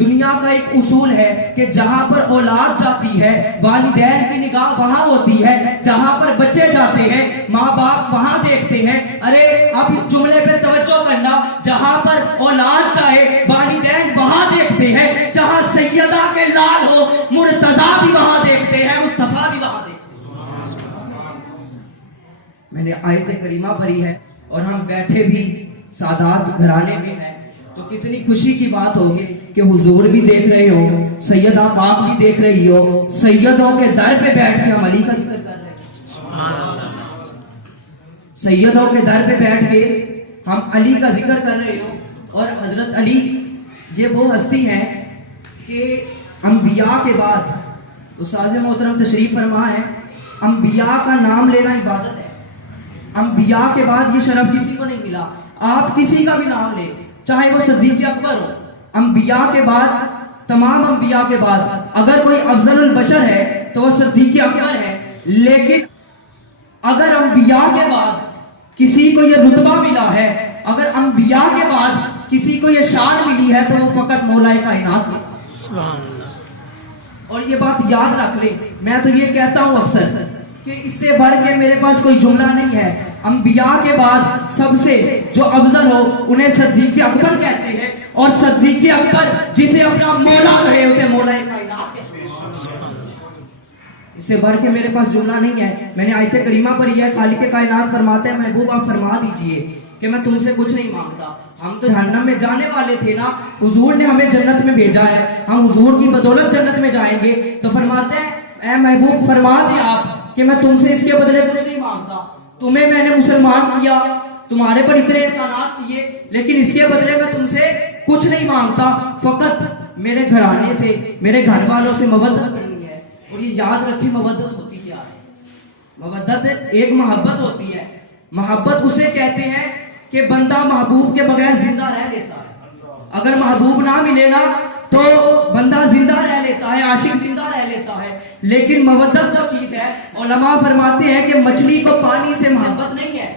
دنیا کا ایک اصول ہے کہ جہاں پر اولاد جاتی ہے والدین کی نگاہ وہاں ہوتی ہے، جہاں پر بچے جاتے ہیں ماں باپ وہاں دیکھتے ہیں۔ ارے اب اس جملے پہ توجہ کرنا، جہاں پر اولاد جائے والدین وہاں دیکھتے ہیں، جہاں سیدہ کے لال ہو مرتضیٰ بھی وہاں دیکھتے ہیں، مصطفیٰ بھی وہاں دیکھتے ہیں۔ میں نے آیت کریمہ پڑھی ہے اور ہم بیٹھے بھی سادات گھرانے میں ہیں، تو کتنی خوشی کی بات ہوگی کہ حضور بھی دیکھ رہے ہو، سیدہ پاک بھی دیکھ رہی ہو، سیدوں کے در پہ بیٹھ کے ہم علی کا ذکر کر رہے ہیں، سیدوں کے در پہ بیٹھ کے ہم علی کا ذکر کر رہے ہو۔ اور حضرت علی یہ وہ ہستی ہیں کہ انبیاء کے بعد، استاذ محترم تشریف فرما ہے، انبیاء کا نام لینا عبادت ہے۔ انبیاء کے بعد یہ شرف کسی کو نہیں ملا۔ آپ کسی کا بھی نام لیں، چاہے وہ صدیق اکبر ہو، انبیاء کے بعد، تمام انبیاء کے بعد اگر کوئی افضل البشر ہے تو وہ صدیق اکبر ہے۔ لیکن اگر انبیاء کے بعد کسی کو یہ رتبہ ملا ہے، اگر انبیاء کے بعد کسی کو یہ شان ملی ہے تو وہ فقط مولا کائنات ہے۔ سبحان اللہ۔ اور یہ بات یاد رکھ لیں، میں تو یہ کہتا ہوں اکثر کہ اس سے بڑھ کے میرے پاس کوئی جملہ نہیں ہے۔ انبیاء کے بعد سب سے جو افضل ہو انہیں صدیق اکبر کہتے ہیں، اور صدیق اکبر جسے اپنا مولا کہے اسے مولا کائنات کہتے ہیں۔ اس سے بڑھ کے میرے پاس جملہ نہیں ہے۔ میں نے آیت کریمہ پڑھی ہے، خالق کائنات فرماتے ہیں محبوب آپ فرما دیجئے کہ میں تم سے کچھ نہیں مانگتا، ہم تو جہنم میں جانے والے تھے نا، حضور نے ہمیں جنت میں بھیجا ہے، ہم حضور کی بدولت جنت میں جائیں گے۔ تو فرماتے ہیں اے محبوب فرما دیں آپ کہ میں تم سے اس کے بدلے کچھ نہیں مانگتا، تمہیں میں نے مسلمان کیا، تمہارے پر اتنے احسانات کیے، لیکن اس کے بدلے میں تم سے کچھ نہیں مانگتا، فقط میرے گھرانے سے، میرے گھر والوں سے مودت کرنی ہے۔ اور یہ یاد رکھیں مودت ہوتی کیا ہے؟ مودت ایک محبت ہوتی ہے۔ محبت اسے کہتے ہیں کہ بندہ محبوب کے بغیر زندہ رہ لیتا ہے۔ اگر محبوب نہ ملے نا تو بندہ زندہ رہ لیتا ہے، عاشق زندہ رہ لیتا ہے۔ لیکن مودت وہ چیز ہے، علماء فرماتے ہیں کہ مچھلی کو پانی سے محبت نہیں ہے،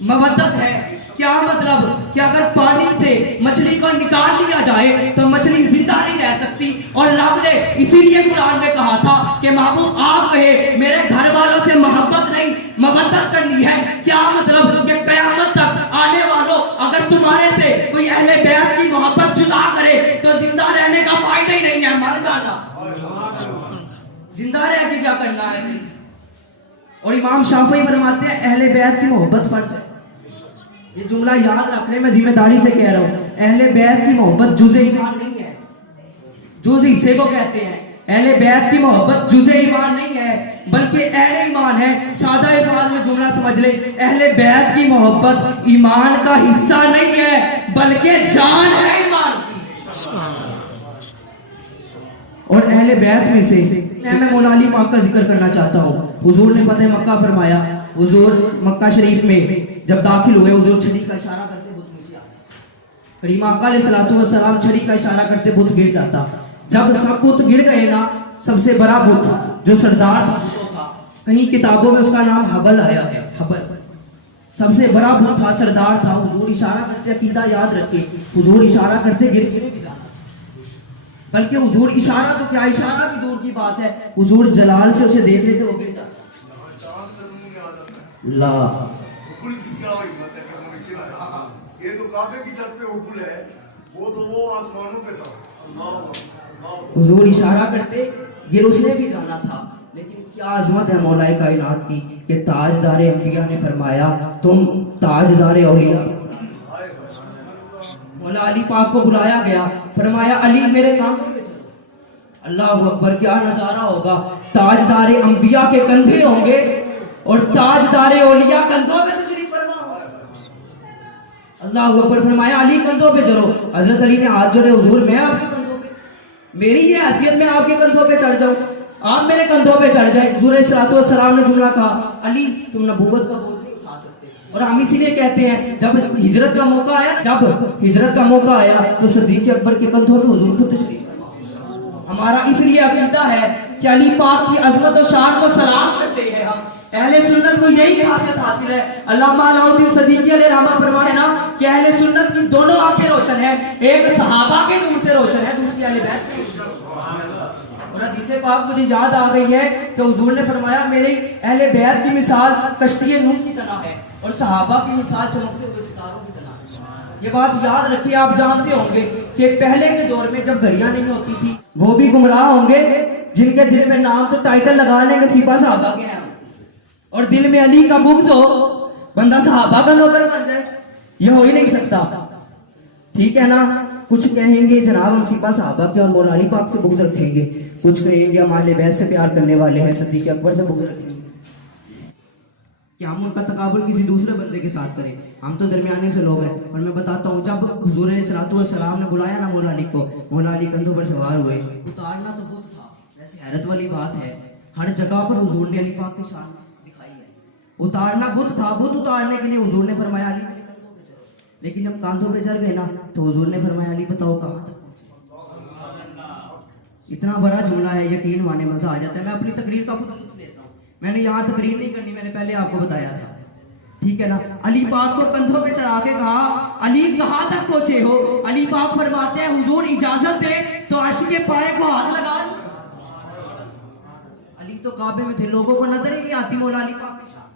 مودت ہے۔ کیا مطلب کہ اگر پانی سے مچھلی کو نکال لیا جائے تو مچھلی زندہ نہیں رہ سکتی، اور رب نے اسی لیے قرآن میں کہا تھا کہ محبوب آپ کہے میرے گھر والوں سے محبت نہیں مودت کرنی ہے۔ کیا مطلب کہ قیامت تک آنے والوں اگر تمہارے سے کوئی اہل بیت کی محبت جدا کرے تو زندہ رہنے کا فائدہ ہی نہیں ہے، مر جانا، زندہ رہ کے کیا کرنا ہے۔ اور امام شافعی فرماتے ہیں اہل بیت کی محبت فرض ہے۔ یہ جملہ یاد رکھ لیں، میں ذمہ داری سے کہہ رہا ہوں، اہل بیت کی محبت جزء ایمان نہیں ہے، جزء حصے کو کہتے ہیں۔ اہل بیت کی محبت جزء ایمان نہیں ہے بلکہ اہل ایمان ہے۔ سادہ الفاظ میں جملہ سمجھ لیں، اہل بیت کی محبت ایمان کا حصہ نہیں ہے بلکہ جان ہے ایمان کی۔ اور اہل بیت میں سے میں مولا علی پاک کا ذکر کرنا چاہتا ہوں۔ حضور نے فتح مکہ فرمایا، حضور مکہ شریف میں جب داخل ہوئے حضور چھڑی کا اشارہ کرتے بت نیچے آتے، کریم آقا علیہ الصلوۃ والسلام چھڑی کا اشارہ کرتے بت گر جاتا۔ جب سب بت گر گئے نا، سب سے بڑا بت جو سردار تھا بتوں کا، کہیں کتابوں میں اس کا نام حبل آیا ہے، حبل سب سے بڑا بت تھا، سردار تھا۔ حضور اشارہ کرتے، عقیدہ یاد رکھے، حضور اشارہ کرتے گر سے بھی جاتا، بلکہ حضور اشارہ تو کیا، اشارہ بھی دور کی بات ہے، حضور جلال سے اسے دیکھ لیتے وہ گر جاتا۔ اللہ یہ تو کعبے کی چھت پہ حبل ہے، وہ تو وہ آسمانوں پہ تھا۔ حضور اشارہ کرتے گر اس نے بھی جانا تھا۔ لیکن کیا عظمت ہے مولا کائنات کی کہ تاجدار انبیاء نے فرمایا تم تاجدار اولیاء۔ مولا علی پاک کو بلایا گیا، فرمایا علی میرے کاندھوں پہ چلو۔ اللہ اکبر، کیا نظارہ ہوگا، تاجدار انبیاء کے کندھے ہوں گے اور تاجدار اولیاء کندھوں پہ تشریف فرما۔ اللہ اکبر، فرمایا علی کندھوں پہ چلو۔ حضرت علی نے ہاتھ جوڑے، حضور میں آپ کے کندھوں پہ، میری یہ حیثیت میں آپ کے کندھوں پہ چڑھ جاؤں، آپ میرے کندھوں پہ چڑھ جائیں۔ حضور علیہ الصلوۃ والسلام نے جملہ کہا علی تم نبوت کا بوجھ نہیں اٹھا سکتے۔ اور ہم اسی لیے کہتے ہیں جب ہجرت کا موقع آیا تو صدیق اکبر کے کندھوں پہ حضور کو تشریف فرما۔ ہمارا اس لیے عقیدہ ہے کہ علی پاک کی عظمت و شان کو سلام کرتے ہیں ہم. اہل سنت کو یہی خاصیت حاصل ہے. علامہ علاؤالدین صدیقی علیہ رحمہ فرمائے نا کہ اہل سنت کی دونوں آنکھیں روشن ہیں, ایک صحابہ کے نور سے روشن ہے, دوسری اہل بیت کے نور سے روشن ہے. اور حدیث پاک مجھے یاد آ گئی ہے کہ حضور نے فرمایا میری اہل بیت کی مثال کشتی نوح کی طرح ہے اور صحابہ کی مثال چمکتے ہوئے ستاروں کی طرح ہے. یہ بات یاد رکھیے. آپ جانتے ہوں گے کہ پہلے کے دور میں جب گھڑیاں نہیں ہوتی تھی وہ بھی گمراہ ہوں گے جن کے دل میں نام تو ٹائٹل لگا لیں گے سپاہ صحابہ کے ہیں, اور دل میں علی کا بغض ہو بندہ صحابہ کا نوکر بن جائے. یہ ہو ہی نہیں سکتا. ٹھیک ہے نا. کچھ کہیں گے جناب ہم سپاہ صحابہ کے اور مولا علی پاک سے بغض رکھیں گے, کچھ کہیں گے ہم اہل بیت سے پیار کرنے والے ہیں, صدیق اکبر سے بغض رکھیں گے. کہ ہم ان کا تقابل کسی دوسرے بندے کے ساتھ کریں, ہم تو درمیانے سے لوگ ہیں. اور میں بتاتا ہوں جب حضور علیہ الصلوۃ والسلام نے بلایا نا مولا علی کو, مولا علی کندھوں پر سوار ہوئے, اتارنا تو بت تھا. ویسے حیرت والی بات ہے ہر جگہ پر حضور نے علی پاک کی شان دکھائی ہے. اتارنا بت تھا, بت اتارنے کے لیے حضور نے فرمایا علی میرے کندھوں پہ چڑھو, لیکن جب کاندھوں پہ چڑھ گئے نا تو حضور نے فرمایا علی بتاؤ کہاں تک پہنچے. اتنا بڑا جملہ ہے, یقین مانے مزہ آ جاتا ہے. میں اپنی تقریر کا خود لطف لیتا ہوں. میں نے یہاں تقریر نہیں کرنی, میں نے پہلے آپ کو بتایا تھا. ٹھیک ہے نا. علی پاک کو کندھوں پہ چڑھا کے کہا علی کہاں تک پہنچے ہو. علی پاک فرماتے ہیں حضور اجازت دے تو عرش کے پائے کو ہاتھ لگا. علی تو کعبے میں تھے, لوگوں کو نظر ہی نہیں آتی مولا علی پاک کی شان.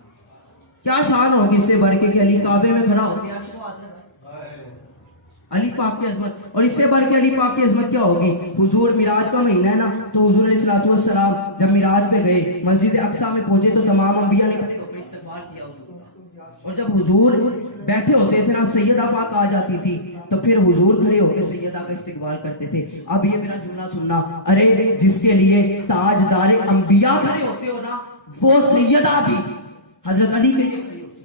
کیا شان ہوگی اس سے بڑھ کے کہ علی کعبے میں کھڑا ہو کے عرش کو ہاتھ لگا. علی پاک کی عظمت, اور اس سے بڑھ کے علی پاک کی عظمت کیا ہوگی. حضور معراج کا مہینہ ہے نا, تو حضور علیہ الصلوۃ والسلام جب معراج پہ گئے مسجد اقصیٰ میں پہنچے تو تمام انبیاء نے کھڑے ہو کر استقبال کیا حضور کا. اور جب حضور بیٹھے ہوتے تھے نا سیدہ پاک آ جاتی تھی تو پھر حضور کھڑے ہو کے سیدہ کا استقبال کرتے تھے. اب یہ میرا جملہ سننا, ارے جس کے لیے تاجدار انبیاء کھڑے ہوتے ہو نا وہ سیدہ بھی حضرت علی کے لیے کھڑی ہوتی,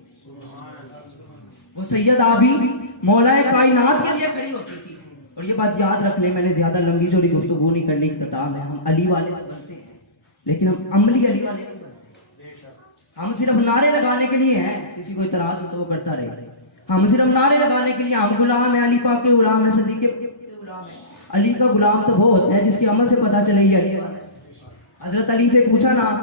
وہ سیدہ بھی مولا کائنات کے لیے کھڑی ہوتی تھی. اور یہ بات یاد رکھ لیں, میں نے زیادہ لمبی چوڑی گفتگو نہیں کرنے کی اختتام ہے. ہم علی والے بنتے ہیں لیکن ہم عملی علی والے نہیں بنتے. ہم صرف نعرے لگانے کے لیے ہیں, کسی کو اعتراض ہو تو وہ کرتا رہے. ہم صرف نعرے لگانے کے لیے, ہم غلام ہیں, علی پاک کے غلام ہیں, صدیق کے غلام ہیں. علی کا غلام تو وہ ہوتا ہے جس کے عمل سے پتہ چلے یہ علی والا ہے. حضرت علی سے پوچھا نا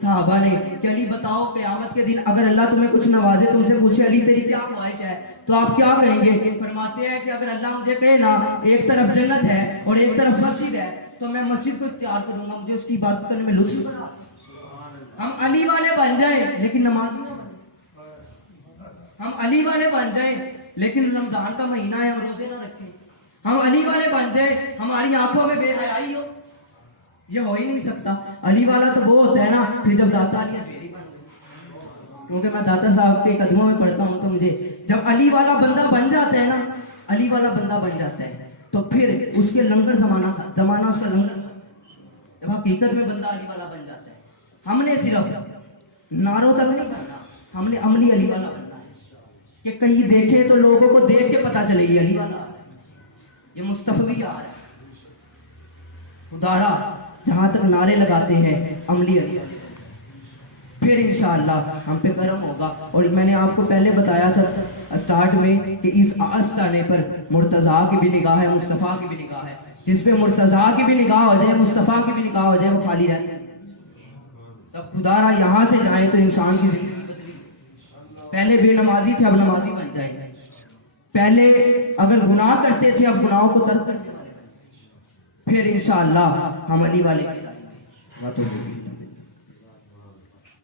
صحابہ نے کہ علی بتاؤ قیامت کے دن اگر اللہ تمہیں کچھ نوازے, تم سے پوچھے علی تیری کیا خواہش ہے, تو آپ کیا کہیں گے. فرماتے ہیں کہ اگر اللہ مجھے کہے نا ایک طرف جنت ہے اور ایک طرف مسجد ہے تو میں مسجد کو اختیار کروں گا, مجھے اس کی عبادت کرنے میں لطف بنا. ہم علی والے بن جائیں لیکن نمازی نہ بنیں. ہم علی والے بن جائیں لیکن رمضان کا مہینہ ہے ہم روزے نہ رکھیں. ہم علی والے بن جائیں ہماری آنکھوں میں بے حیائی ہو, یہ ہو ہی نہیں سکتا. علی والا تو وہ ہوتا ہے نا پھر جب داتا علی میری بن گئی, کیونکہ میں داتا صاحب کے قدموں میں پڑھتا ہوں, تو مجھے جب علی والا بندہ بن جاتا ہے نا, علی والا بندہ بن جاتا ہے تو پھر اس کے لنگر زمانہ اس کا لنگر, جب حقیقت میں بندہ علی والا بن جاتا ہے. ہم نے صرف نعروں تک نہیں کرنا, ہم نے عملی علی والا بننا ہے کہ کہیں دیکھیں تو لوگوں کو دیکھ کے پتا چلے یہ علی والا ہے, یہ مصطفی آ رہا ہے. خدارا جہاں تک نعرے لگاتے ہیں عملی علی والے, پھر انشاءاللہ ہم پہ کرم ہوگا. اور میں نے آپ کو پہلے بتایا تھا اسٹارٹ میں کہ اس آستانے پر مرتضیٰ کی بھی نگاہ ہے, مصطفیٰ کی بھی نگاہ ہے. جس پہ مرتضیٰ کی بھی نگاہ ہو جائے, مصطفیٰ کی بھی نگاہ ہو جائے, وہ خالی رہتے ہیں. تب خدا را یہاں سے جائیں تو انسان کی زندگی بدلی. پہلے بے نمازی تھے اب نمازی بن جائیں, پہلے اگر گناہ کرتے تھے اب گناہوں کو ترک کرنے والے بن جائیں. پھر انشاءاللہ ہم علی والے